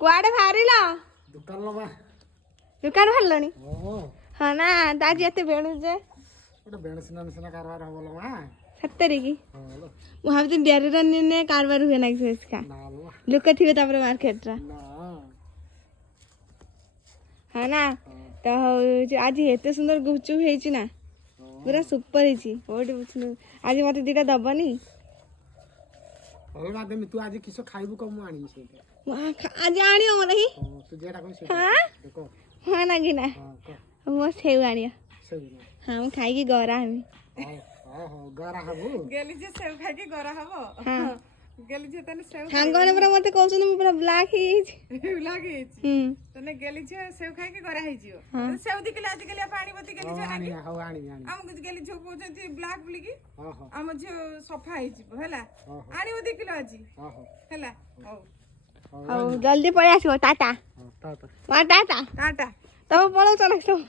कुआडे बाहरिल दुकान लो बा दुकान बाहरलनी ओ हाँ ना दाजी एते बेणु जे ओटा बेणसिना मिसना कारबार हो बोलो बा सत्तरी की हां लो ମୁଁ ଭାବୁଛି ଡେରିରେ ନିନେ କାରବାର ହୁଏ ନାଇଁ ସେସ୍କା ना लो ଲୋକ ଥିବେ ତାପରେ ମାର୍କେଟରେ ना ହଁ ନା ତ ହଉଛି ଆଜି ଏତେ ସୁନ୍ଦର ଗୁପଚୁପ ହେଇଛି ନା ପୁରା ସୁପର ହେଇଛି କୋଉଠି ବୁଝୁନୁ ଆଜି ମତେ ଦିଟା ଦବନି ଅଲଗା ଦେମି ତୁ ଆଜି କିସ ଖାଇବୁ କମ ମୁଁ ଆଣିବି ସେଇଟା ଆଜି ଆଣିବ ମୋ ଲାଗି ତୁ ଯେଟା କଣ ସେଇଟା ହଁ ଦେଖ ହଁ ନାଗିନା ହଁ କହ ମୋ ସେଉ ଆଣିବ ସେଇ ନା ହଁ ମୁଁ ଖାଇକି ଗରା ହେମି ଓହୋ ଗରା ହବୁ गेली जे सेव खाई के गरा हबो ହଁ गेली जे तने सेव ସାଙ୍ଗମାନେ ପୁରା ମତେ କହୁଛନ୍ତି ମୁଁ ପୁରା ବ୍ଲାକ୍ ହେଇଯାଇଛି लागे ହୁଁ तने गेली जे सेव खाई के गरा हेजियो हाँ। सेव दिकले आज गेली पानी बती गेली जे आनी नाकी हौ आनी आनी हमको गेली जो कहते ब्लैक बोली की ओहो हम जे सफा हेजिबो हला ओहो आनी बती किलो आज ओहो हला हो ହଉ ଜଲ୍ଦି ପଳେଇ ଆସିବ ଟାଟା ଟାଟା ମା ଟାଟା टाटा ତମେ ପଳଉଛ ନା ସବୁ